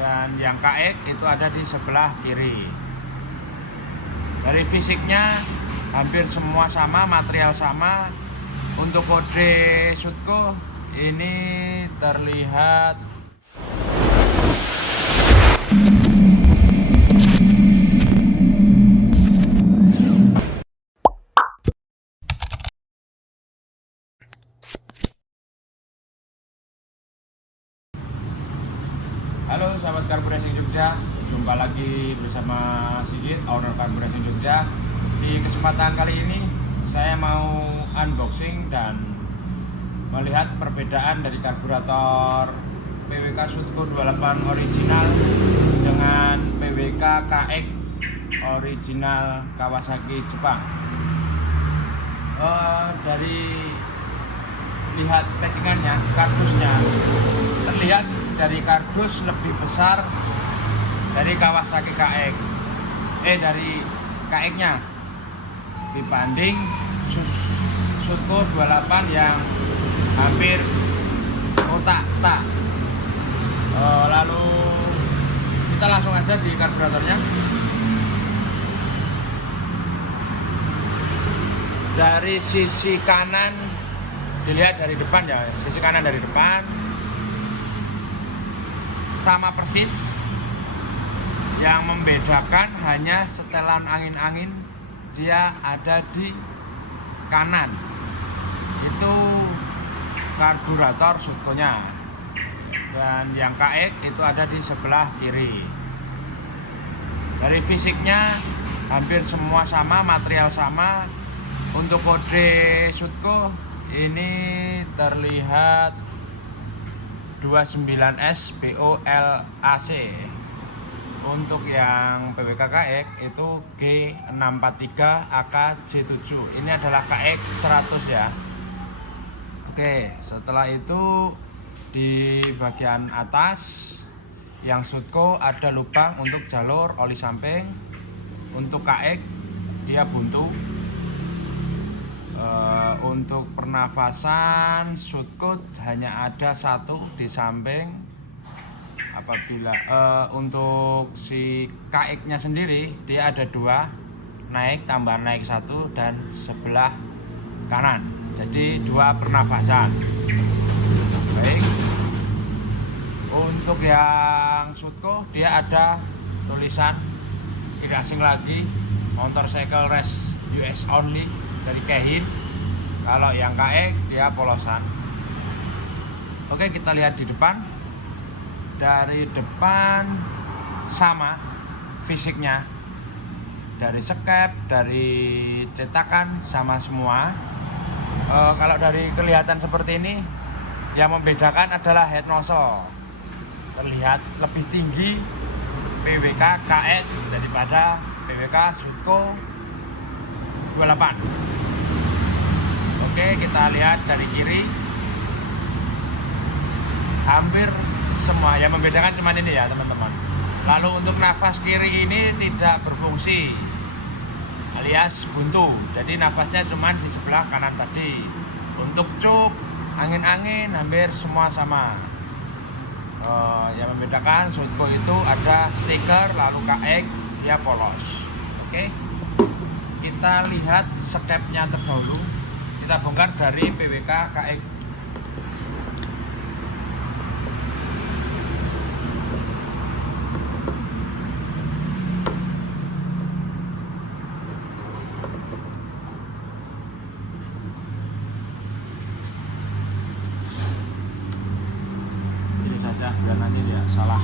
dan yang KX itu ada di sebelah kiri. Dari fisiknya hampir semua sama, material sama. Untuk kode Sutco ini terlihat Halo sahabat Carburetor Racing Jogja, jumpa lagi bersama Sigit, owner Carburetor Racing Jogja. Di kesempatan kali ini saya mau unboxing dan melihat perbedaan dari karburator PWK Sutco 28 original dengan PWK KX original Kawasaki Jepang. Dari lihat packingannya, kardusnya terlihat dari kardus lebih besar dari Kawasaki KX dari KX nya dibanding Sutco 28 yang hampir kotak. Lalu kita langsung aja di karburatornya. Dari sisi kanan dilihat dari depan ya, sisi kanan dari depan sama persis. Yang membedakan hanya setelan angin-angin dia ada di kanan, itu karburator Sutco-nya, dan yang KX itu ada di sebelah kiri. Dari fisiknya hampir semua sama, material sama. Untuk kode Sutco ini terlihat 29S BOLAC. Untuk yang PWK KX itu G643 AK-J7. Ini adalah KX 100 ya. Oke, setelah itu di bagian atas yang Sutco ada lubang untuk jalur oli samping. Untuk KX dia buntu. Untuk pernafasan Sutco hanya ada satu di samping. Apabila untuk si KX nya sendiri dia ada dua, naik tambah naik satu dan sebelah kanan, jadi dua pernafasan. Baik, untuk yang Sutco dia ada tulisan tidak asing lagi, motorcycle race US only dari Keihin. Kalau yang KX dia polosan. Oke, kita lihat di depan. Dari depan sama fisiknya, dari sekep, dari cetakan sama semua. Kalau dari kelihatan seperti ini, yang membedakan adalah head nozzle. Terlihat lebih tinggi PWK KX daripada PWK Sutco 28. Oke, kita lihat dari kiri. Hampir semua, yang membedakan cuma ini ya teman-teman. Lalu untuk nafas kiri ini tidak berfungsi, alias buntu, jadi nafasnya cuma di sebelah kanan tadi. Untuk cuk, angin-angin hampir semua sama. Yang membedakan Sutco itu ada stiker, lalu KX dia polos. Oke, kita lihat skepnya terdahulu. Kita bongkar dari PWK KX. Biar nanti dia salah.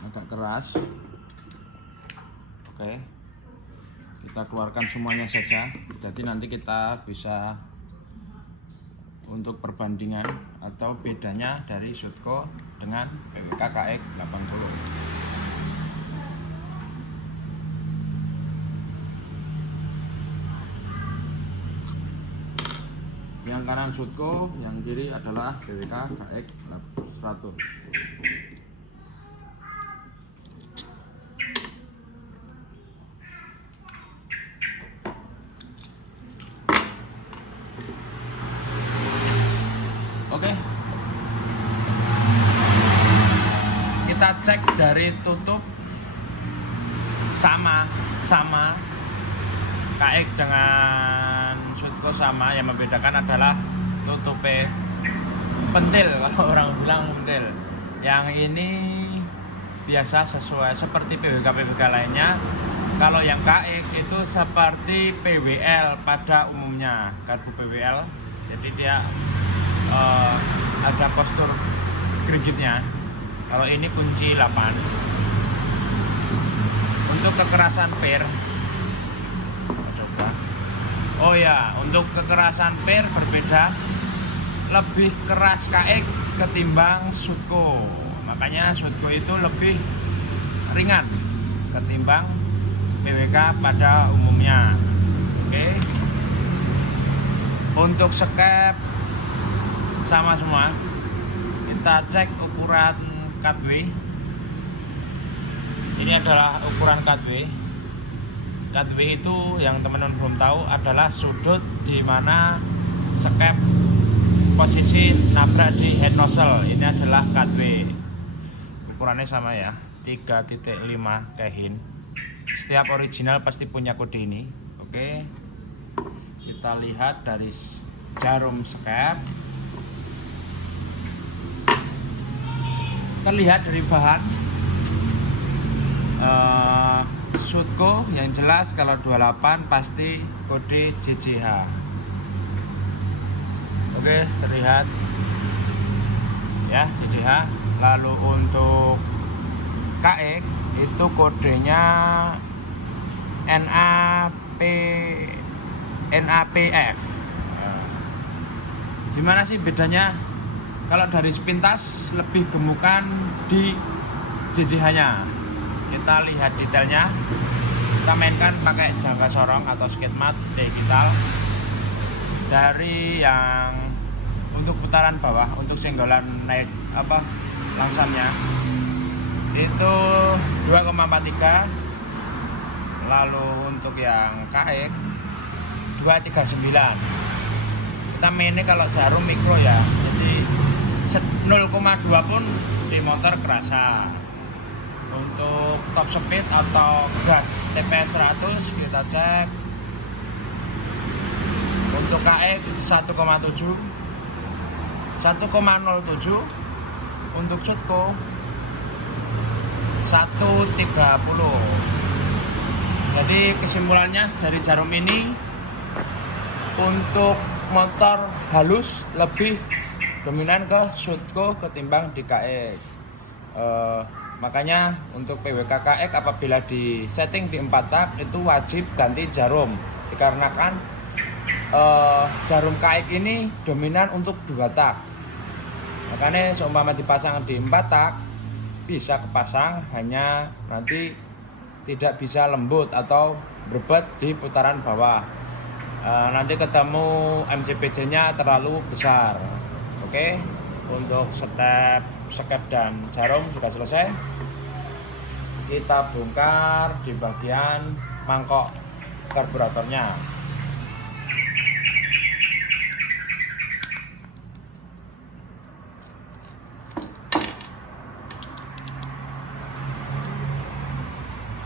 Agak keras. Oke, kita keluarkan semuanya saja, jadi nanti kita bisa untuk perbandingan atau bedanya dari Sutco dengan PWK KX 80. Yang kanan Sutco, yang kiri adalah PWK KX 100. cek dari tutup sama KX dengan Sutco sama, yang membedakan adalah tutupnya pentil, kalau orang bilang pentil. Yang ini biasa sesuai seperti PWK lainnya. Kalau yang KX itu seperti PWL pada umumnya, karbu PWL. Jadi dia ada postur gregetnya. Kalau ini kunci 8. Untuk kekerasan per, coba. Oh ya, untuk kekerasan per berbeda, lebih keras KX ketimbang Sutco. Makanya Sutco itu lebih ringan ketimbang PWK pada umumnya. Oke. Untuk skep sama semua. Kita cek ukuran cutway. Ini adalah ukuran cutway. Cutway itu yang teman-teman belum tahu adalah sudut di mana skep posisi nabrak di head nozzle. Ini adalah cutway. Ukurannya sama ya, 3.5 Kehin. Setiap original pasti punya kode ini. Oke. Kita lihat dari jarum skep. Terlihat dari bahan Sutco yang jelas. Kalau 28 pasti kode JJH. Oke, terlihat ya JJH. Lalu untuk KX itu kodenya NAPF. Gimana sih bedanya? Kalau dari sepintas lebih gemukan di JJH-nya. Kita lihat detailnya. Kita mainkan pakai jangka sorong atau skate mat digital. Dari yang untuk putaran bawah, untuk senggolan naik langsamnya itu 2,43. Lalu untuk yang KX 239. Kita mainnya kalau jarum mikro ya, jadi 0,2 pun di motor kerasa. Untuk top speed atau gas TPS 100 kita cek. Untuk KX 1,7, 1,07. Untuk Sutco 130. Jadi kesimpulannya dari jarum ini, untuk motor halus lebih dominan ke Sutco ketimbang di KX. Makanya untuk PWK KX apabila di setting di 4 tak itu wajib ganti jarum, dikarenakan jarum KX ini dominan untuk 2 tak. Makanya seumpama dipasang di 4 tak bisa kepasang, hanya nanti tidak bisa lembut atau berbet di putaran bawah. Nanti ketemu MCPJ nya terlalu besar. Oke, untuk step skep dan jarum sudah selesai. Kita bongkar di bagian mangkok karburatornya.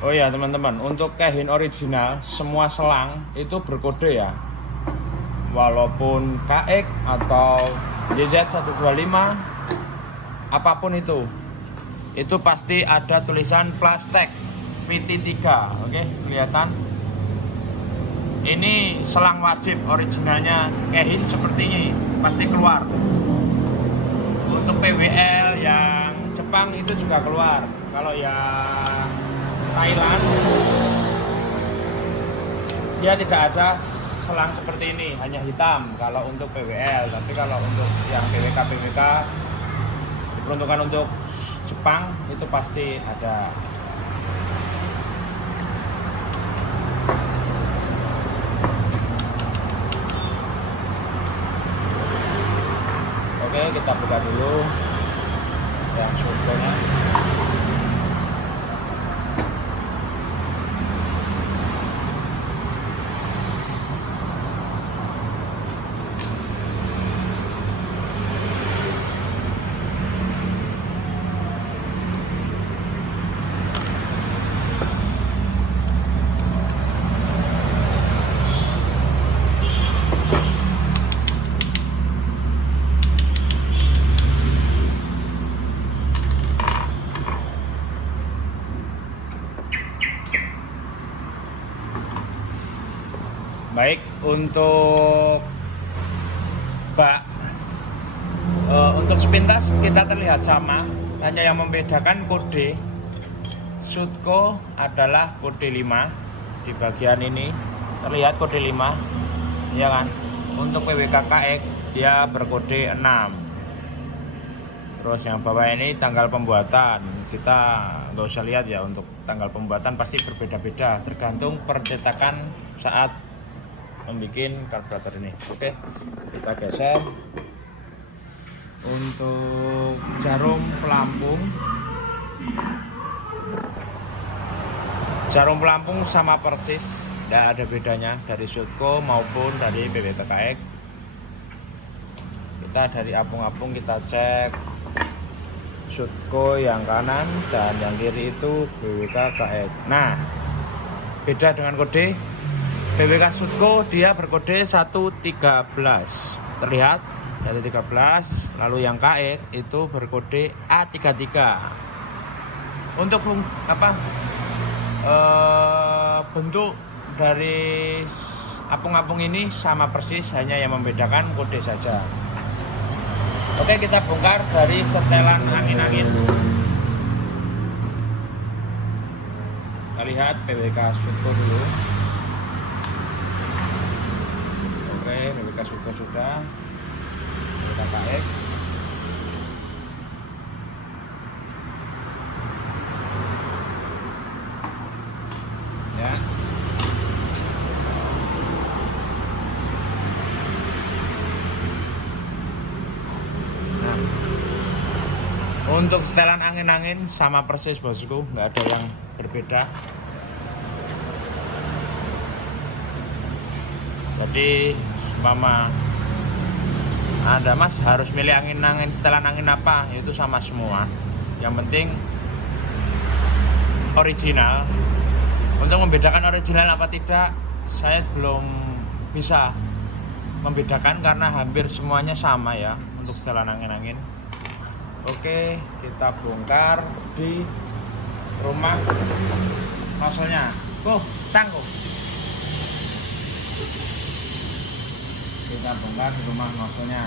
Oh ya teman-teman, untuk Kehin original semua selang itu berkode ya. Walaupun KX atau JZ125 apapun itu pasti ada tulisan plastik VT3. Oke, kelihatan. Ini selang wajib originalnya Kehin seperti ini, pasti keluar. Untuk PWL yang Jepang itu juga keluar. Kalau yang Thailand dia tidak ada selang seperti ini, hanya hitam kalau untuk PWL. Tapi kalau untuk yang PWK diperuntukkan untuk Jepang itu pasti ada. Oke, kita buka dulu yang Sutco-nya. Baik, untuk bak untuk sepintas kita terlihat sama, hanya yang membedakan kode. Sutco adalah kode 5 di bagian ini terlihat kode 5 ya kan. Untuk PWKKX dia berkode 6. Terus yang bawah ini tanggal pembuatan, kita nggak usah lihat ya, untuk tanggal pembuatan pasti berbeda-beda tergantung percetakan saat membuat karburator ini. Oke, kita geser. Untuk jarum pelampung sama persis, tidak ada bedanya dari Sutco maupun dari PWKKX. Kita dari apung-apung kita cek Sutco yang kanan dan yang kiri itu PWKKX. Nah, beda dengan kode. PWK Sutco dia berkode 113, terlihat dari 13, lalu yang KX itu berkode A33. Untuk bentuk dari apung-apung ini sama persis, hanya yang membedakan kode saja. Oke, kita bongkar dari setelan angin-angin. Kita lihat PWK Sutco dulu. Oke, PWK Sutco sudah. PWKKX. Ya. Nah, untuk setelan angin-angin sama persis bosku, nggak ada yang berbeda. Jadi mama Anda mas harus milih angin-angin, setelan angin apa, itu sama semua. Yang penting original. Untuk membedakan original apa tidak, saya belum bisa membedakan karena hampir semuanya sama ya untuk setelan angin-angin. Oke, kita bongkar di rumah nozzle-nya. Tangguh. Kita bongkar di rumah nozzle-nya.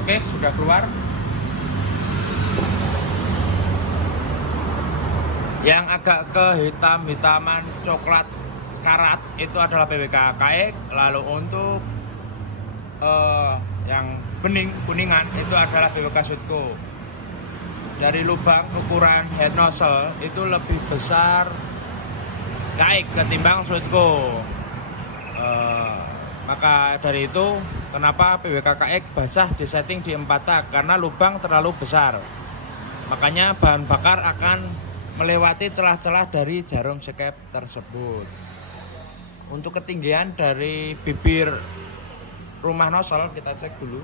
Oke, sudah keluar. Yang agak kehitam-hitaman coklat karat itu adalah PWKKX. Lalu untuk yang bening kuningan itu adalah PWK Sutco. Dari lubang ukuran head nozzle itu lebih besar KX ketimbang Sutco. Maka dari itu kenapa PWKKX basah disetting di 4 tak, karena lubang terlalu besar. Makanya bahan bakar akan melewati celah-celah dari jarum skep tersebut. Untuk ketinggian dari bibir rumah nozzle kita cek dulu.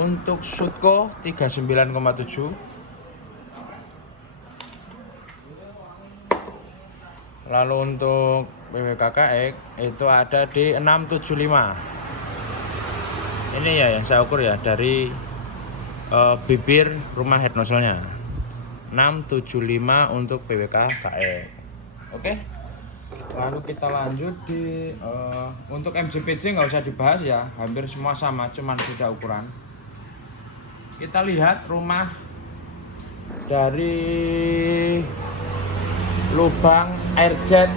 Untuk Sutco 39,7. Lalu untuk PWKKX itu ada di 675. Ini ya yang saya ukur ya dari bibir rumah head nozzle-nya. 675 untuk PWKKX. Oke. Lalu kita lanjut di untuk MJPJ nggak usah dibahas ya, hampir semua sama, cuman beda ukuran. Kita lihat rumah dari lubang air jet.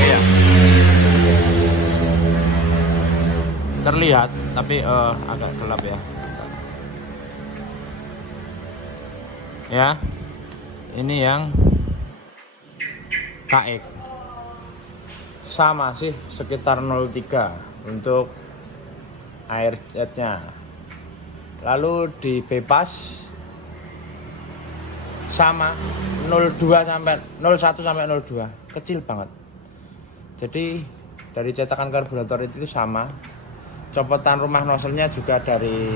Iya. Terlihat tapi agak gelap ya. Ya. Ini yang KX. Sama sih sekitar 0,3 untuk air jetnya. Lalu di bebas sama 02 sampai 01 sampai 02, kecil banget. Jadi dari cetakan karburator itu sama. Copotan rumah nozzle-nya juga dari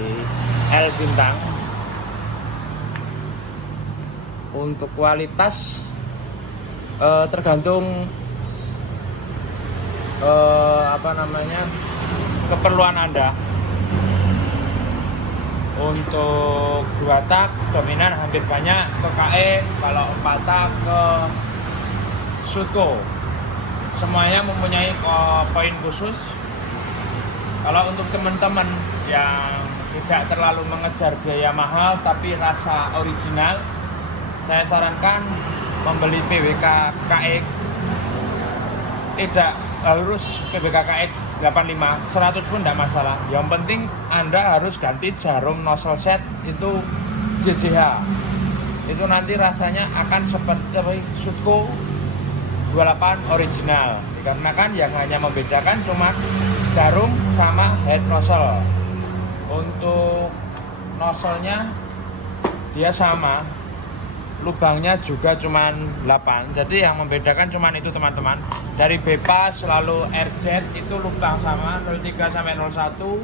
L bintang. Untuk kualitas tergantung keperluan Anda. Untuk 2 tak dominan hampir banyak ke KE, kalau 4 tak ke Sutco. Semuanya mempunyai poin khusus. Kalau untuk teman-teman yang tidak terlalu mengejar biaya mahal tapi rasa original, saya sarankan membeli PWK KX. Tidak harus PWK KX 85, 100 pun tidak masalah. Yang penting Anda harus ganti jarum nozzle set itu JJH. Itu nanti rasanya akan seperti Sutco 28 original. Dikarenakan yang hanya membedakan cuma jarum sama head nozzle. Untuk nozzle-nya dia sama, lubangnya juga cuma 8. Jadi yang membedakan cuma itu teman-teman. Dari Bebas lalu RZ itu lubang sama 03 sampai 01.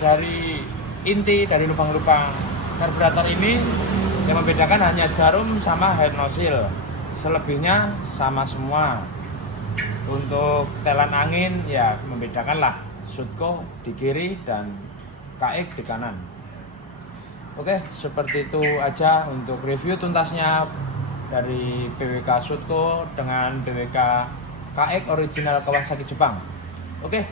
Dari inti dari lubang-lubang karburator ini yang membedakan hanya jarum sama head nozzle. Selebihnya sama semua. Untuk setelan angin ya membedakan lah Sutco di kiri dan KX di kanan. Oke, seperti itu aja untuk review tuntasnya dari PWK Sutco dengan PWK KX original Kawasaki Jepang. Oke,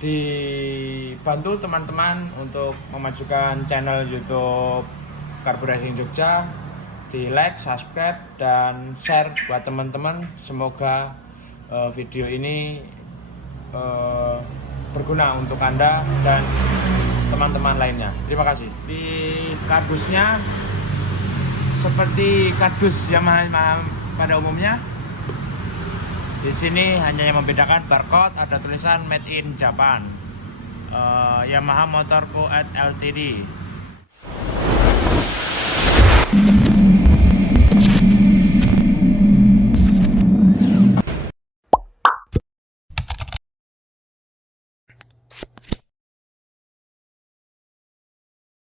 dibantu teman-teman untuk memajukan channel YouTube Karbur Racing Jogja, di like, subscribe, dan share buat teman-teman. Semoga video ini berguna untuk Anda dan teman-teman lainnya. Terima kasih. Di kardusnya seperti kardus Yamaha pada umumnya. Di sini hanya yang membedakan barcode, ada tulisan Made in Japan. Yamaha Motor Co. Ltd.